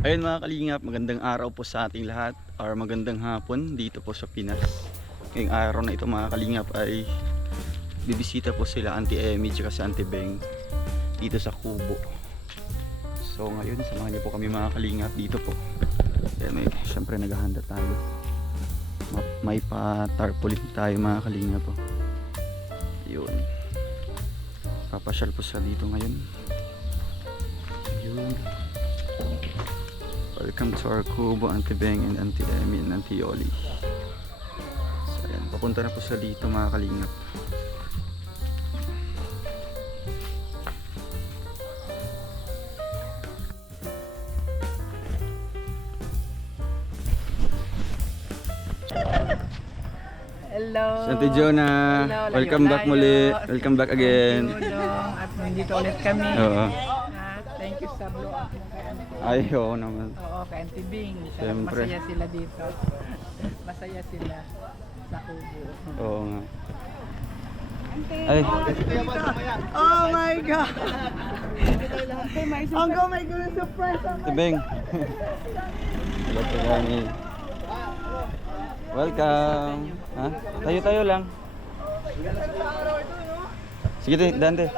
Ayun mga kalingap, magandang araw po sa ating lahat or magandang hapon dito po sa Pinas. Ngayong araw na ito mga kalingap ay bibisita po sila Auntie Emmy at si Auntie Beng dito sa Kubo. So ngayon samahan niyo po kami mga kalingap dito po. Kaya syempre naghahanda tayo. May pa-tarpaulin tayo mga kalingap po. Yun. Papasyal po sa dito ngayon. Yun. Welcome to our Kubo, Auntie Beng and Auntie Emmy and Auntie Yoli. So ayan, papunta na po sa dito mga kalingap. Hello. Auntie Jonah, Hello, welcome back muli. Welcome back again. At nandito ulit kami. Oo. Thank you sa blow up mo kay Auntie. Ay, oo naman. Oo, kay Auntie Bing. Siyempre. Masaya sila dito. Masaya sila sa Kubo. Oo nga. Ay, Oh my God! Hanggang may gano'n surprise ako. Auntie Beng. Hello po kami. Welcome. Ha? Tayo-tayo lang. Sige, dante.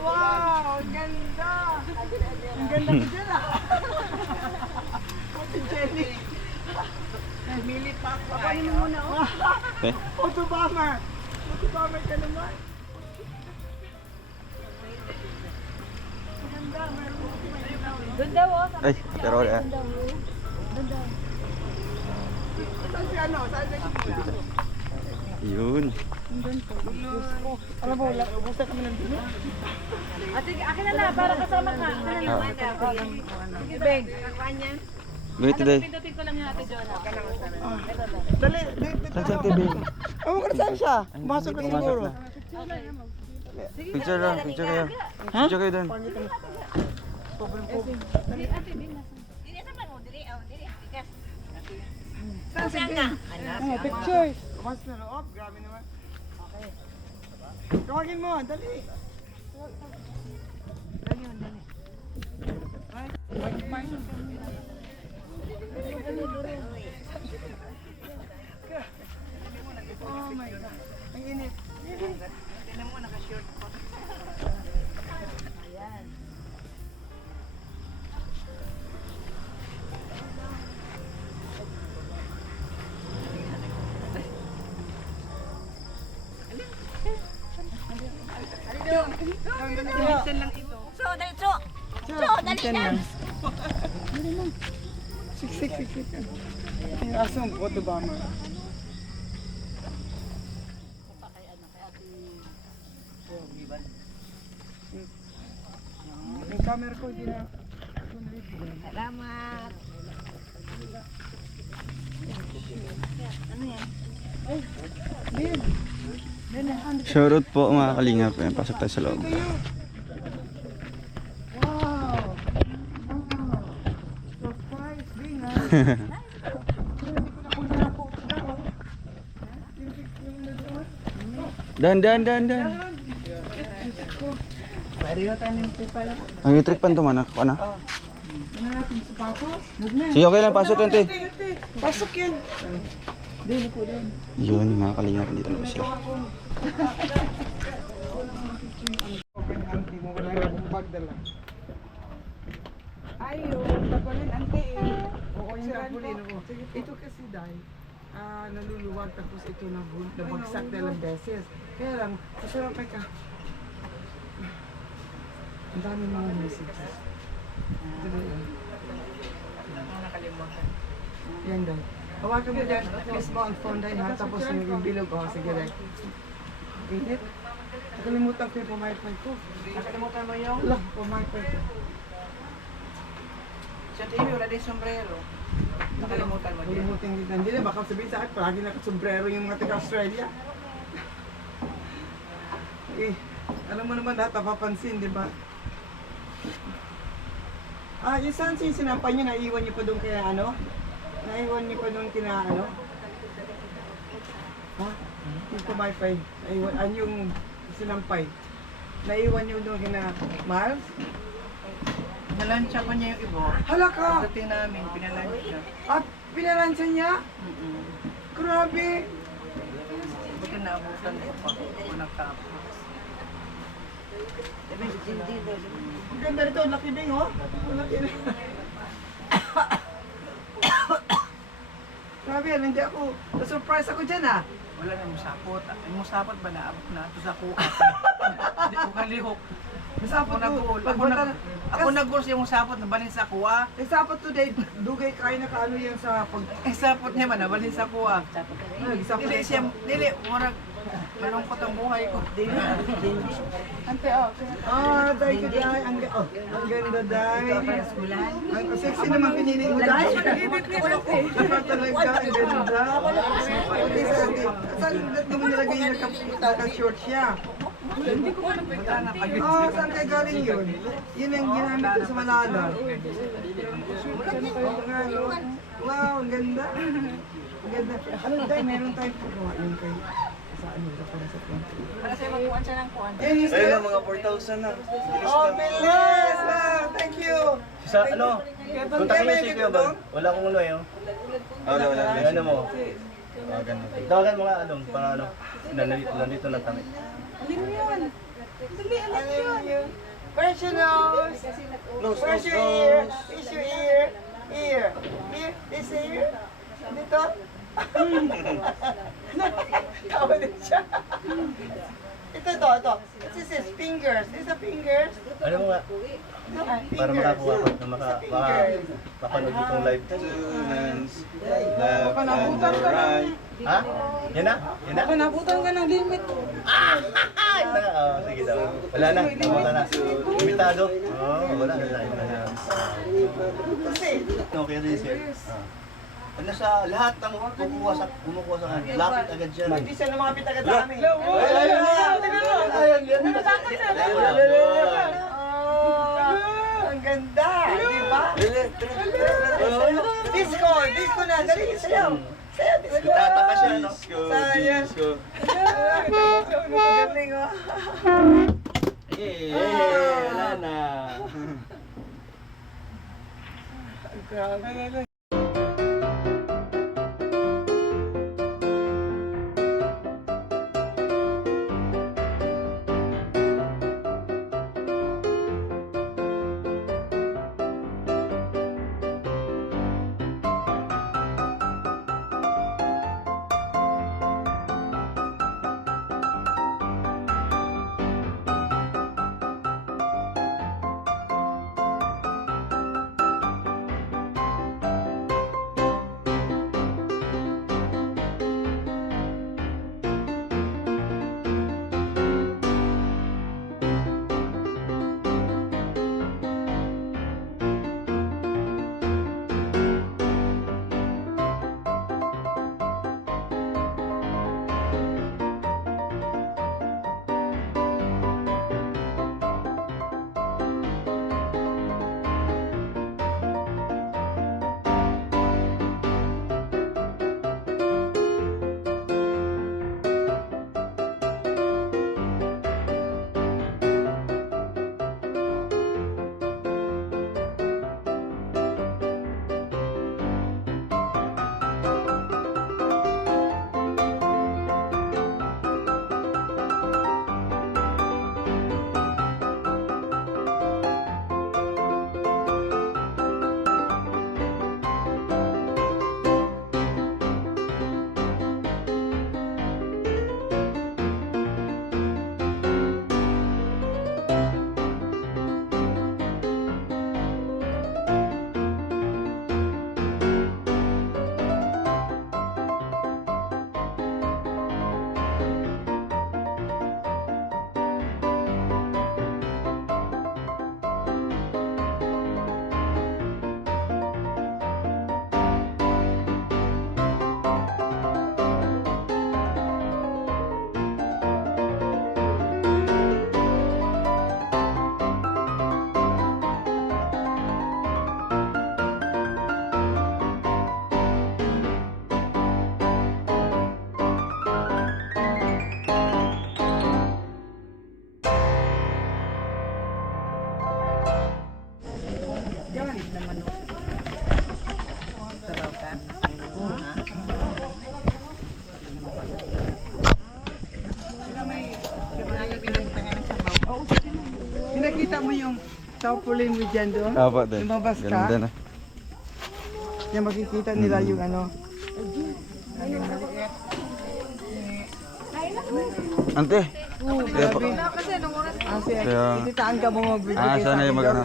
Wow! Ang ganda! Ang ganda nila! Ate Jenny! Mili pa ako. Kapanin mo muna ako. Eh, Photo bomber! Photo bomber ka naman! Ganda! Doon daw oh! ay, pero wala. Doon daw! Saan si ano? Saan si ano? Yun. Alam mo, busta kami ng dino. Ate, akin na para kasama ka. Akin na Sige, Beng. Ganito day. Pindutin ko lang yung Ate Jonah. Dali, Saan si Auntie Beng? ewan ko na saan siya. Pumasok na siguro. Picture lang, picture kayo. Picture kayo doon. Saan si Ben? Picture. Pumasok na loob, grabe naman. Okay. Tawagin mo, dali. Oh my God. Ang init. Tignan mo, naka-short ko. Ayan. Minsan lang ito. So, dali na. Sik. Yung asong photo bomber. Yung camera ko, hindi na. Salamat. Shoutout po mga kalingap. Ayan, pasok tayo sa loob. Wow! Surprise, Bing, ha? Dan. Pariho tayo ng pipala. Ang yung trick pan to man ako na. Ano natin, sapatos? Sige, okay lang. Pasok Auntie. Pasok yan. Yun, mga kalingap. Dito na po sila. Auntie mo, wala yung bag dala. Ayun, tapalin ante eh. Oo, yung nabulin ako. Ito kasi dahil naluluwag tapos ito nabagsak dalawang beses. Kaya lang, masarap ka. Ang dami mga messages. Ito na yun. Nakalimutan. Yan dahil. Hawakan mo dyan, mismo ang phone dahil ha, tapos yung bilog, sige dahil. Init. Nakalimutan ko yung pumaypay ko. Nakalimutan mo yung Wala, pumaypay ko. sa TV, wala din sombrero. Nakalimutan mo din. Nakalimutan din. Hindi na, baka sabihin sa akin, palagi nakasombrero yung mga taga-Australia. Eh, alam mo naman lahat, napapansin, di ba? Yung saan sinampay niyo, naiwan niyo pa doon kaya ano? Naiwan niyo pa doon kina ano? Ha? Yung pumaypay, naiwan, yung sinampay. Naiwan niyo doon kina Miles? Pinalansya ko niya yung ibo. Hala ka! Pagdating namin, pinalansya. At pinalansya niya? Grabe! Buti naabutan ko pa kung nagkapos. Ang ganda rito, laki din oh. Laki din. Grabe, hindi ako. Na-surprise ako dyan ah. Wala na musapot. Yung musapot ba naabot na ito sa kuha? Hindi ko kalihok. Musapot ko. Ako nag-goals yung musapot na balin sa kuha. Eh sapot today, dugay kayo na kaano yan sa pag... Eh sapot niya man, nabalin sa kuha. Dili siya, dili, marag, malungkot ang buhay ko. Ante, oh. Ah, dahil ka dahil. Ang ganda dahil. Ang sexy naman pinili mo dahil. Dapat talaga, ang ganda. Pati sa atin. Saan naman nilagay yung naka-short siya? Hindi ko alam oh, saan kayo galing yun? Yun ang ginamit ko sa Malala. Wow, ang ganda. Ang ganda. Ano dahil, meron tayong pagawa yun kayo. Sa ano, para sa kwento. Para sa'yo magkuhan siya ng kuhan. Ayun lang, mga 4,000 na. Oh, bilis! Thank you! Sa ano? Kontakin mo si Kuya Bang. Wala akong ano eh. Wala. Ano mo? Ganun. Tawagan mo nga ano, para ano. Nandito lang kami. Ano yun? Where's your nose? Where's your ear? Is your ear? Ear? Ear? This ear? Dito? Tawa din siya. Ito. This is fingers. This is fingers. Ano mo nga? Para makakuha ko na makapanood itong live. Two hands, left and right. Ha? Yan na? Yan na? Nabutan ka ng limit. Ay, sige daw. Wala na. Wala na. Imitado. Wala na. Kasi, Okay din siya. Ano sa lahat ng kumukuha sa kanya. Lapit agad siya. hindi siya lumapit agad sa amin. Ang ganda, di ba? Disco na, dali, sayaw. Sayaw, disco. Tataka siya, no? Sayang. Ang galing, oh. Wala na. Grabe. Tarpaulin mo dyan doon. Apo din. Lumabas ka? Ganda na. Yan makikita nila yung ano. Ante. Kaya po. Kasi Kaya- ititaan ka mo magbibigay Ah, sana yung mag-ano.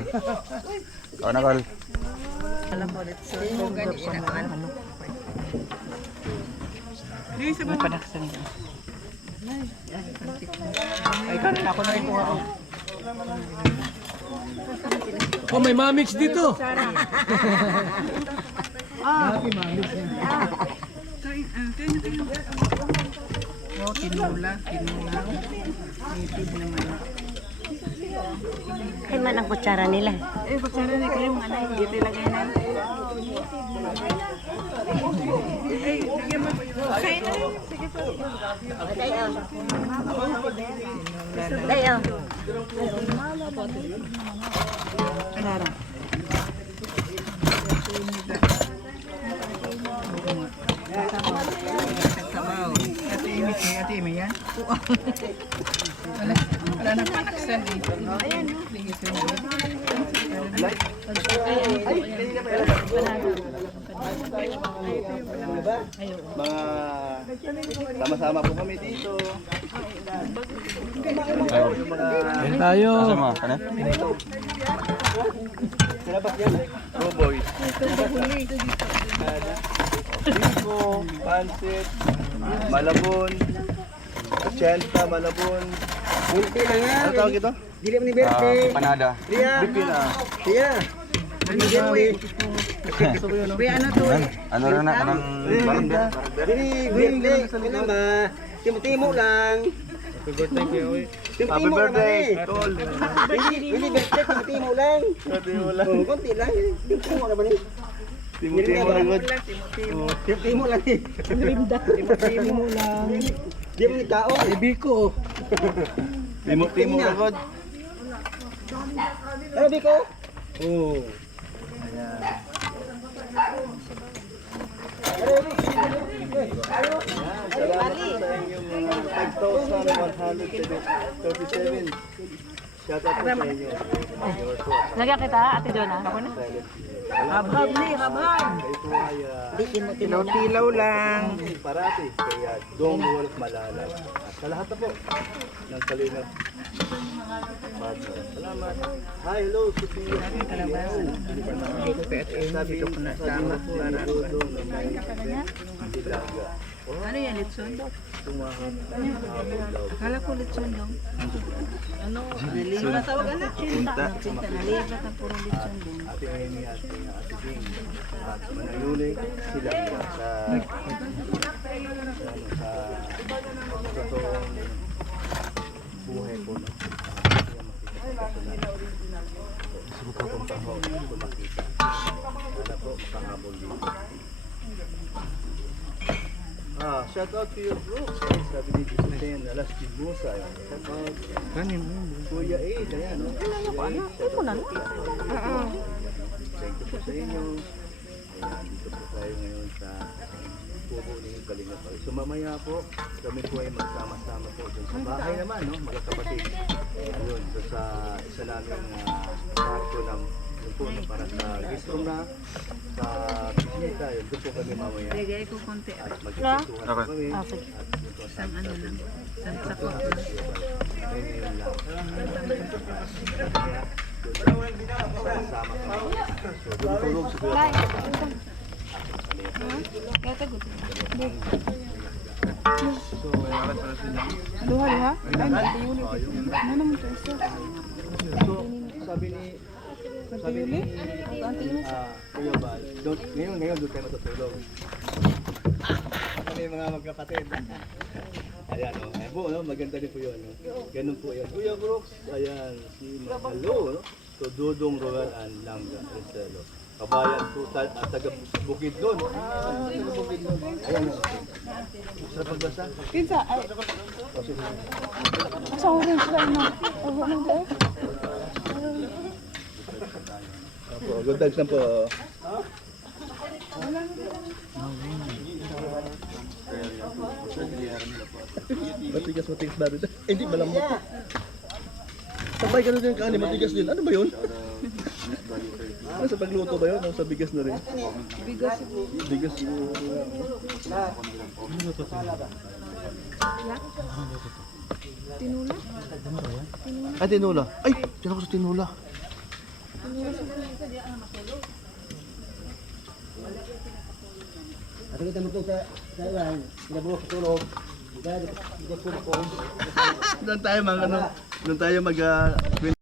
O, nakal. May panaksan ka. Ay, kanin ako na rin kung ako. Oh, may mamix dito. Oh, tinula. Native naman. Ay man ang kutsara nila. Eh, kutsara na kayo mga nanay. Dito ilagay na. Eh, bigyan mo. Kain na rin. Sige po. Dayo. Ano? Ate Amy yan? Wala na panaksan eh. Ayan. Mga sama-sama po kami dito. Yan tayo. Asa mo? Kana? Sinabas yan. Roboy. Pico, pansit, malabon, 80, malabon. Kunti lang yan. Ano tawag ito? Dili mo ni Berte. Panada. Bipina. Iya. Nandiyan mo eh. Kuya, ano to? Ano rin na? Anong baranda? Dili, Berte. Kailan ba? Timo-timo lang. Happy birthday, Tol. Dili, Berte. Timo-timo lang. Timo lang. Oh, kunti lang. Timo na ba ni? Timo-timo lang. Timo lang eh. Timo lang. Di mo ni kao. Ibiko. Timo-timo lang. Ano Biko? Oh. Salamat po sa inyong mga 5,137. Shout out po sa inyo. Lagyan kita, Ate Jonah. Ako na. Habhab ni, habhab. Kayo po ay Tilaw-tilaw lang. parati. Kaya Dong Wolf Malalag. At sa lahat na po ng Kalingap. Salamat. Hi, hello, Sophia. Sabi ko na tama para Dong na may Dilaga. Ano yan, litson? Tumahap. Akala ko litson dong. Ano? Nalibat. Tawag ano? Chinta. Nalibat ang puro litson dong. Ate Amy at Ate Ding. At manayuling sila sa totoong buhay ko. No? Suka kong taho kung makita. Sana po makahabol dito. Shout out to your bro. Sabi ni Justin, alas di Musa. Shout out. Kanin mo. Kuya Ace, ayan, no? Kuya Ace, shout out po. Thank you po sa inyo. Ayan, dito po tayo ngayon sa Pubo ni Kalingap. So mamaya po, kami po ay magsama-sama po dun sa bahay naman, no? Mga kapatid. Ayun, so sa isa namin kwarto ng yun po, no, para sa guest room na sa bisita, yun doon po kami mamaya. Lagay ko konti. At magkikituhan po Okay. kami. At yun po, Isang ano lang. Isang sakot lang. ayun lang. Kaya, doon sama kami. So, doon tulog sa kuya. So, mayaman pala sila. Duha. So, sabi ni Kuya Bal, ngayon doon tayo matutulog. Kami mga magkapatid. Ayan o, ayan po, no? Maganda din po yun. No? Ganun po yan. Kuya Brooks, ayan, si Mahalo, no? So, Dudong Royal and Langga, Rincelo. Kabayan po, taga Bukid doon. Taga Bukid doon. Ayan o. Sarap pagbasa. Pinsa, ay. Asa orange lang na. Ano ba? Opo, good dogs na po. Matigas ba rin? Hindi, malamot. Sabay ka na din kanin, matigas din. Ano ba yun? Ano sa pagluto ba yun? O sa bigas na rin? Bigas siguro. Bigas siguro. Tinula? Ay, tinula. Ay, tiyan ako sa tinula. Doon tayo mag ano, doon tayo mag